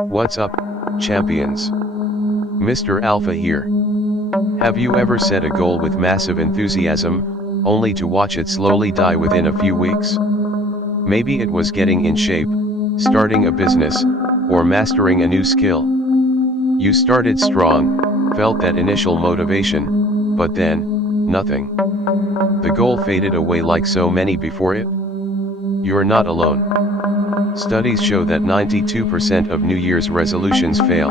What's up, champions? Mr. Alpha here. Have you ever set a goal with massive enthusiasm, only to watch it slowly die within a few weeks? Maybe it was getting in shape, starting a business, or mastering a new skill. You started strong, felt that initial motivation, but then, nothing. The goal faded away like so many before it. You're not alone. Studies show that 92% of New Year's resolutions fail.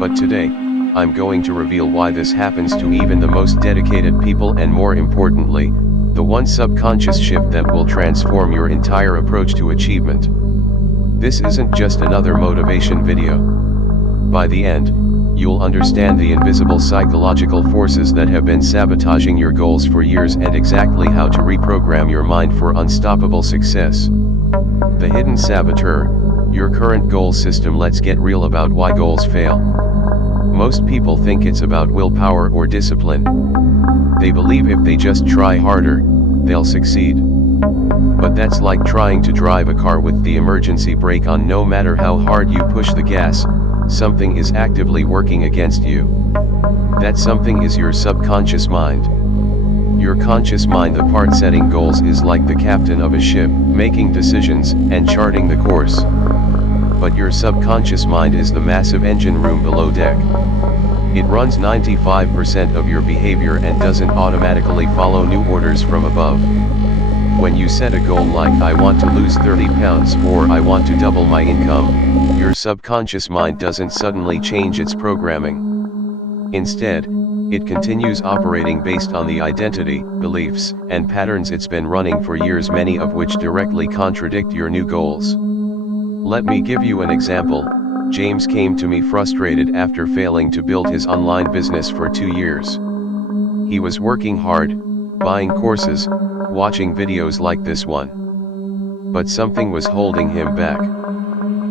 But today, I'm going to reveal why this happens to even the most dedicated people, and more importantly, the one subconscious shift that will transform your entire approach to achievement. This isn't just another motivation video. By the end, you'll understand the invisible psychological forces that have been sabotaging your goals for years and exactly how to reprogram your mind for unstoppable success. The hidden saboteur, your current goal system. Let's get real about why goals fail. Most people think it's about willpower or discipline. They believe if they just try harder, they'll succeed. But that's like trying to drive a car with the emergency brake on. No matter how hard you push the gas, something is actively working against you. That something is your subconscious mind. Your conscious mind, the part setting goals, is like the captain of a ship, making decisions and charting the course. But your subconscious mind is the massive engine room below deck. It runs 95% of your behavior and doesn't automatically follow new orders from above. When you set a goal like I want to lose 30 pounds or I want to double my income, your subconscious mind doesn't suddenly change its programming. Instead, it continues operating based on the identity, beliefs, and patterns it's been running for years, many of which directly contradict your new goals. Let me give you an example. James came to me frustrated after failing to build his online business for 2 years. He was working hard, buying courses, watching videos like this one. But something was holding him back.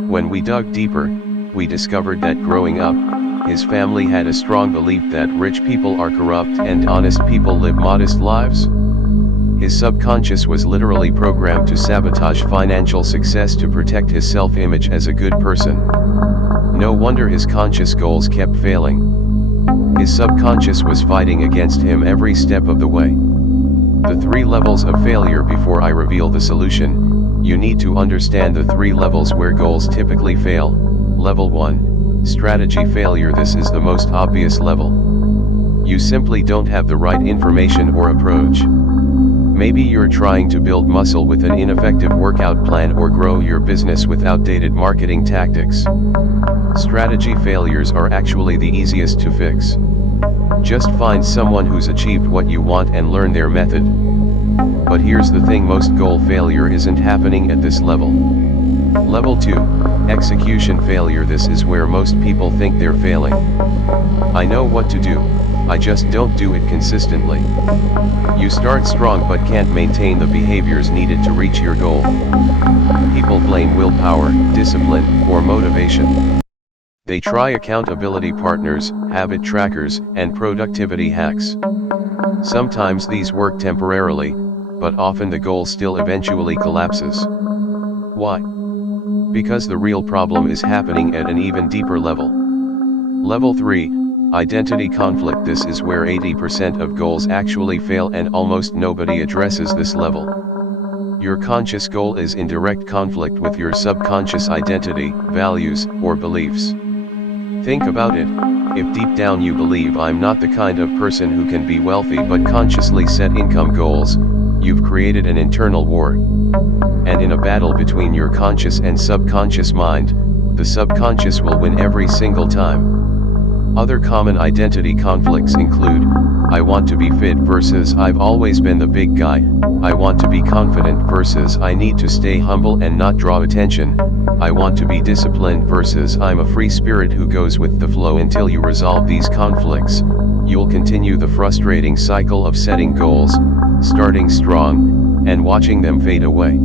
When we dug deeper, we discovered that growing up, his family had a strong belief that rich people are corrupt and honest people live modest lives. His subconscious was literally programmed to sabotage financial success to protect his self-image as a good person. No wonder his conscious goals kept failing. His subconscious was fighting against him every step of the way. The 3 levels of failure. Before I reveal the solution, you need to understand the 3 levels where goals typically fail. Level 1, strategy failure. This is the most obvious level. You simply don't have the right information or approach. Maybe you're trying to build muscle with an ineffective workout plan or grow your business with outdated marketing tactics. Strategy failures are actually the easiest to fix. Just find someone who's achieved what you want and learn their method. But here's the thing, most goal failure isn't happening at this level. Level 2, execution failure. This is where most people think they're failing. I know what to do, I just don't do it consistently. You start strong but can't maintain the behaviors needed to reach your goal. People blame willpower, discipline, or motivation. They try accountability partners, habit trackers, and productivity hacks. Sometimes these work temporarily, but often the goal still eventually collapses. Why? Because the real problem is happening at an even deeper level. Level 3, identity conflict. This is where 80% of goals actually fail, and almost nobody addresses this level. Your conscious goal is in direct conflict with your subconscious identity, values, or beliefs. Think about it. If deep down you believe I'm not the kind of person who can be wealthy but consciously set income goals, you've created an internal war. And in a battle between your conscious and subconscious mind, the subconscious will win every single time. Other common identity conflicts include, I want to be fit versus I've always been the big guy. I want to be confident versus I need to stay humble and not draw attention. I want to be disciplined versus I'm a free spirit who goes with the flow. Until you resolve these conflicts, you'll continue the frustrating cycle of setting goals, starting strong, and watching them fade away.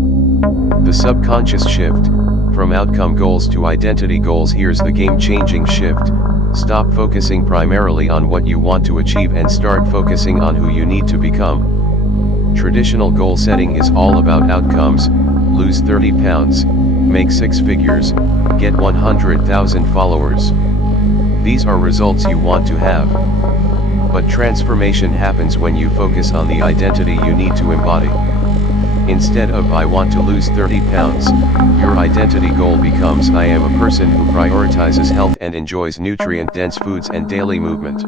The subconscious shift, from outcome goals to identity goals. Here's the game-changing shift. Stop focusing primarily on what you want to achieve and start focusing on who you need to become. Traditional goal setting is all about outcomes: lose 30 pounds, make six figures, get 100,000 followers. These are results you want to have. But transformation happens when you focus on the identity you need to embody. Instead of "I want to lose 30 pounds", your identity goal becomes "I am a person who prioritizes health and enjoys nutrient-dense foods and daily movement".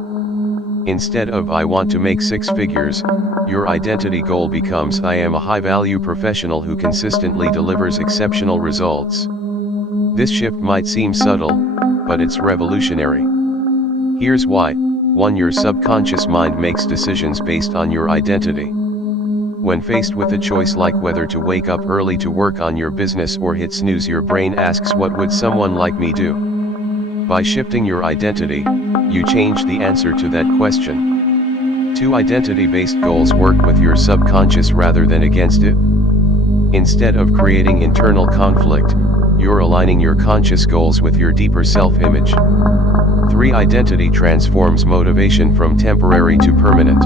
Instead of "I want to make six figures", your identity goal becomes "I am a high-value professional who consistently delivers exceptional results". This shift might seem subtle, but it's revolutionary. Here's why. 1. Your subconscious mind makes decisions based on your identity. When faced with a choice like whether to wake up early to work on your business or hit snooze, your brain asks, "What would someone like me do?" By shifting your identity, you change the answer to that question. 2. Identity-based goals work with your subconscious rather than against it. Instead of creating internal conflict, you're aligning your conscious goals with your deeper self-image. 3. Identity transforms motivation from temporary to permanent.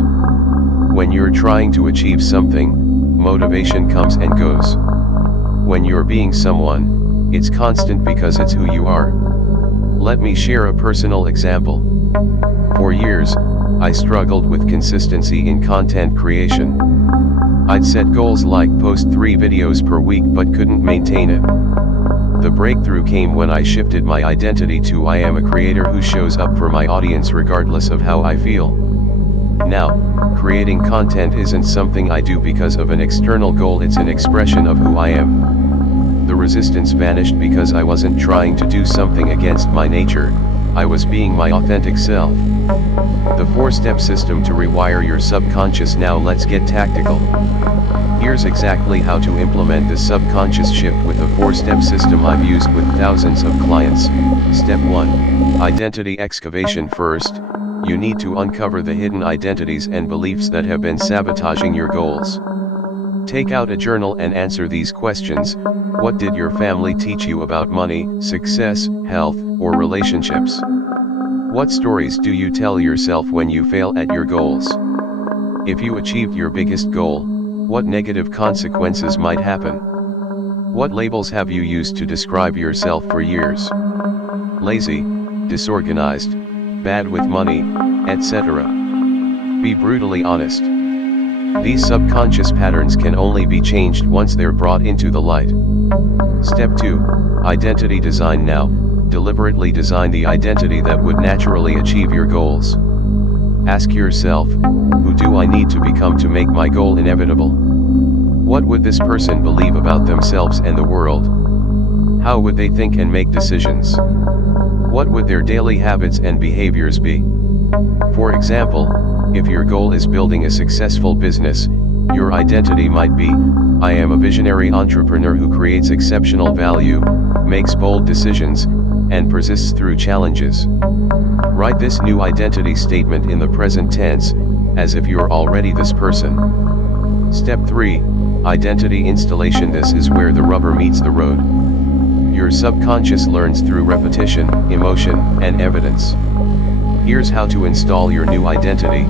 When you're trying to achieve something, motivation comes and goes. When you're being someone, it's constant because it's who you are. Let me share a personal example. For years, I struggled with consistency in content creation. I'd set goals like post 3 videos per week but couldn't maintain it. The breakthrough came when I shifted my identity to "I am a creator who shows up for my audience regardless of how I feel". Now, creating content isn't something I do because of an external goal, it's an expression of who I am. The resistance vanished because I wasn't trying to do something against my nature, I was being my authentic self. The 4-step system to rewire your subconscious. Now let's get tactical. Here's exactly how to implement this subconscious shift with a 4-step system I've used with thousands of clients. Step 1. Identity excavation. First, you need to uncover the hidden identities and beliefs that have been sabotaging your goals. Take out a journal and answer these questions. What did your family teach you about money, success, health, or relationships? What stories do you tell yourself when you fail at your goals? If you achieved your biggest goal, what negative consequences might happen? What labels have you used to describe yourself for years? Lazy, disorganized, bad with money, etc. Be brutally honest. These subconscious patterns can only be changed once they're brought into the light. Step 2. Identity design. Now, deliberately design the identity that would naturally achieve your goals. Ask yourself, who do I need to become to make my goal inevitable? What would this person believe about themselves and the world? How would they think and make decisions? What would their daily habits and behaviors be? For example, if your goal is building a successful business, your identity might be, "I am a visionary entrepreneur who creates exceptional value, makes bold decisions, and persists through challenges." Write this new identity statement in the present tense, as if you're already this person. Step 3. Identity installation. This is where the rubber meets the road. Your subconscious learns through repetition, emotion, and evidence. Here's how to install your new identity.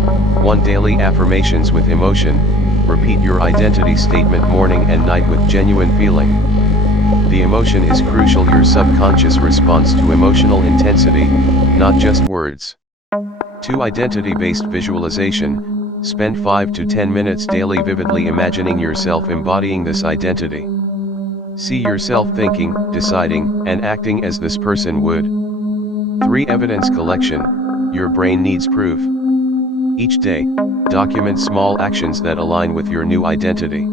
1. Daily affirmations with emotion. Repeat your identity statement morning and night with genuine feeling. The emotion is crucial. Your subconscious responds to emotional intensity, not just words. 2. Identity-based visualization. Spend 5 to 10 minutes daily vividly imagining yourself embodying this identity. See yourself thinking, deciding, and acting as this person would. 3. Evidence collection. Your brain needs proof. Each day, document small actions that align with your new identity.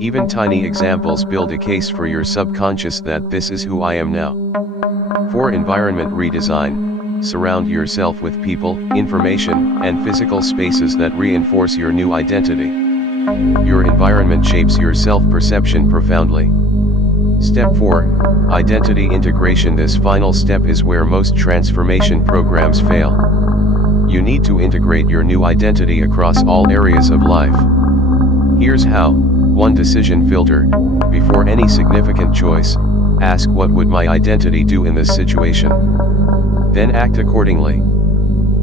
Even tiny examples build a case for your subconscious that this is who I am now. 4. Environment redesign. Surround yourself with people, information, and physical spaces that reinforce your new identity. Your environment shapes your self-perception profoundly. Step 4. Identity integration. This final step is where most transformation programs fail. You need to integrate your new identity across all areas of life. Here's how. 1. Decision filter. Before any significant choice, ask, what would my identity do in this situation? Then act accordingly.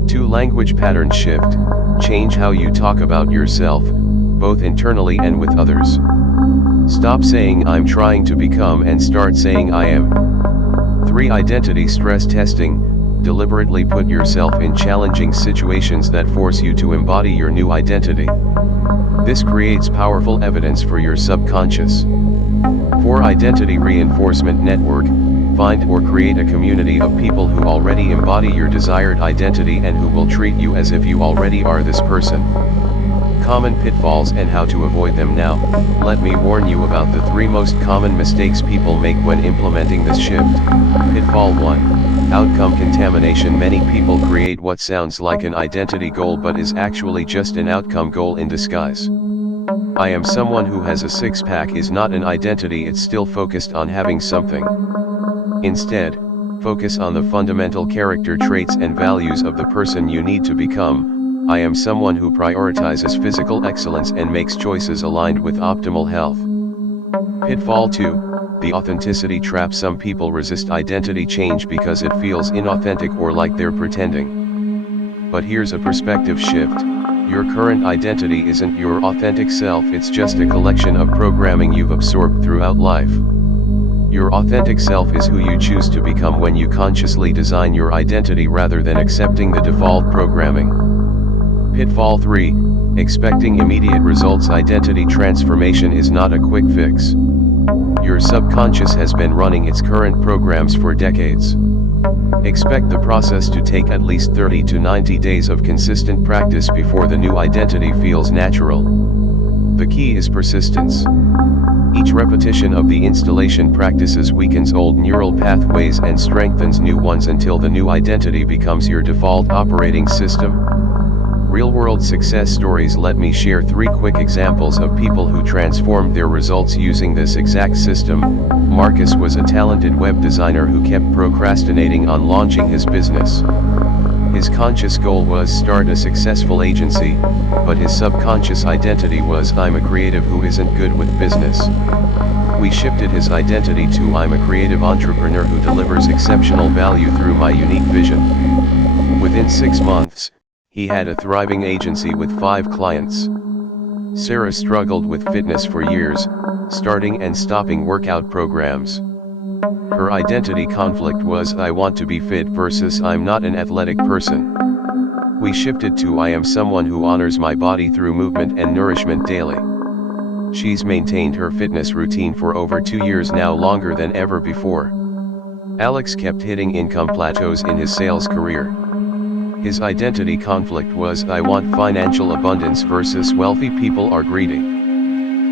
2. Language pattern shift. Change how you talk about yourself, both internally and with others. Stop saying I'm trying to become and start saying I am. 3. Identity stress testing. Deliberately put yourself in challenging situations that force you to embody your new identity. This creates powerful evidence for your subconscious. 4. Identity reinforcement network. Find or create a community of people who already embody your desired identity and who will treat you as if you already are this person. Common pitfalls and how to avoid them. Now, let me warn you about the 3 most common mistakes people make when implementing this shift. Pitfall 1. Outcome contamination. Many people create what sounds like an identity goal but is actually just an outcome goal in disguise. I am someone who has a six-pack is not an identity, it's still focused on having something. Instead, focus on the fundamental character traits and values of the person you need to become. I am someone who prioritizes physical excellence and makes choices aligned with optimal health. Pitfall 2. The authenticity trap. Some people resist identity change because it feels inauthentic or like they're pretending. But here's a perspective shift. Your current identity isn't your authentic self, it's just a collection of programming you've absorbed throughout life. Your authentic self is who you choose to become when you consciously design your identity rather than accepting the default programming. Pitfall 3. Expecting immediate results. Identity transformation is not a quick fix. Your subconscious has been running its current programs for decades. Expect the process to take at least 30 to 90 days of consistent practice before the new identity feels natural. The key is persistence. Each repetition of the installation practices weakens old neural pathways and strengthens new ones until the new identity becomes your default operating system. Real-world success stories. Let me share 3 quick examples of people who transformed their results using this exact system. Marcus was a talented web designer who kept procrastinating on launching his business. His conscious goal was start a successful agency, but his subconscious identity was I'm a creative who isn't good with business. We shifted his identity to I'm a creative entrepreneur who delivers exceptional value through my unique vision. Within 6 months, he had a thriving agency with 5 clients. Sarah struggled with fitness for years, starting and stopping workout programs. Her identity conflict was I want to be fit versus I'm not an athletic person. We shifted to I am someone who honors my body through movement and nourishment daily. She's maintained her fitness routine for over 2 years now, longer than ever before. Alex kept hitting income plateaus in his sales career. His identity conflict was I want financial abundance versus wealthy people are greedy.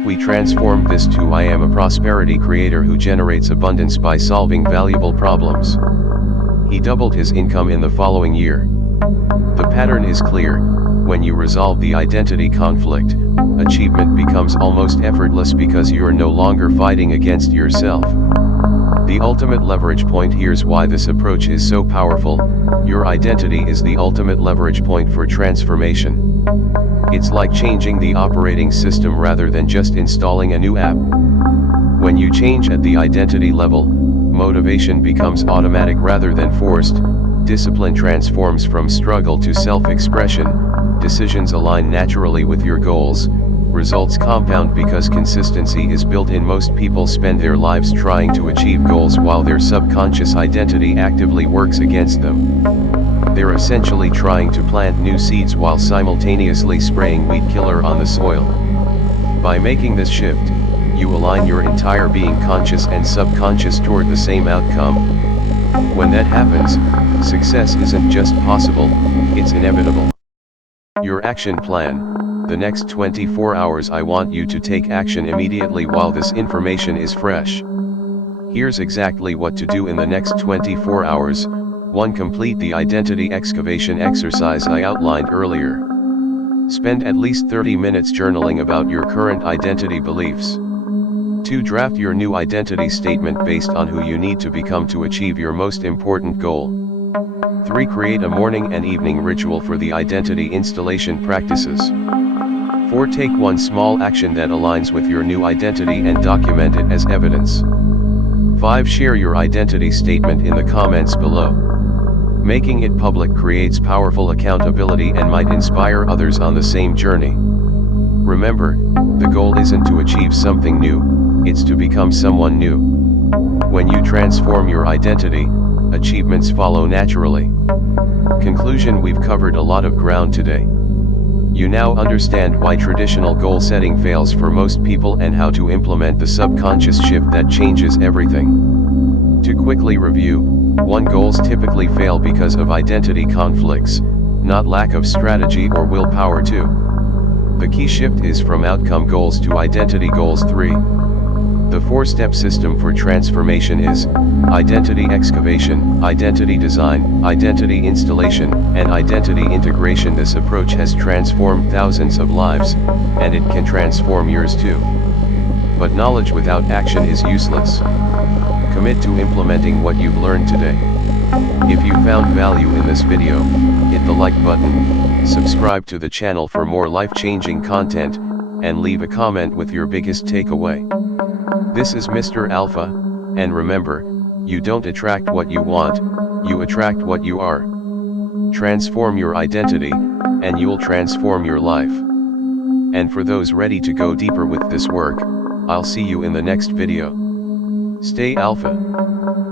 We transformed this to I am a prosperity creator who generates abundance by solving valuable problems. He doubled his income in the following year. The pattern is clear: when you resolve the identity conflict, achievement becomes almost effortless because you're no longer fighting against yourself. The ultimate leverage point. Here's why this approach is so powerful. Your identity is the ultimate leverage point for transformation. It's like changing the operating system rather than just installing a new app. When you change at the identity level, motivation becomes automatic rather than forced, discipline transforms from struggle to self-expression, decisions align naturally with your goals, results compound because consistency is built in. Most people spend their lives trying to achieve goals while their subconscious identity actively works against them. They're essentially trying to plant new seeds while simultaneously spraying weed killer on the soil. By making this shift, you align your entire being, conscious and subconscious, toward the same outcome. When that happens, success isn't just possible, it's inevitable. Your action plan. The next 24 hours I want you to take action immediately while this information is fresh. Here's exactly what to do in the next 24 hours. 1. Complete the identity excavation exercise I outlined earlier. Spend at least 30 minutes journaling about your current identity beliefs. 2. Draft your new identity statement based on who you need to become to achieve your most important goal. 3. Create a morning and evening ritual for the identity installation practices. 4. Take one small action that aligns with your new identity and document it as evidence. 5. Share your identity statement in the comments below. Making it public creates powerful accountability and might inspire others on the same journey. Remember, the goal isn't to achieve something new, it's to become someone new. When you transform your identity, achievements follow naturally. Conclusion: we've covered a lot of ground today. You now understand why traditional goal setting fails for most people and how to implement the subconscious shift that changes everything. To quickly review, 1. Goals typically fail because of identity conflicts, not lack of strategy or willpower. 2. The key shift is from outcome goals to identity goals. 3. The 4-step system for transformation is identity excavation, identity design, identity installation, and identity integration. This approach has transformed thousands of lives, and it can transform yours too. But knowledge without action is useless. Commit to implementing what you've learned today. If you found value in this video, hit the like button, subscribe to the channel for more life-changing content, and leave a comment with your biggest takeaway. This is Mr. Alpha, and remember, you don't attract what you want, you attract what you are. Transform your identity, and you'll transform your life. And for those ready to go deeper with this work, I'll see you in the next video. Stay Alpha.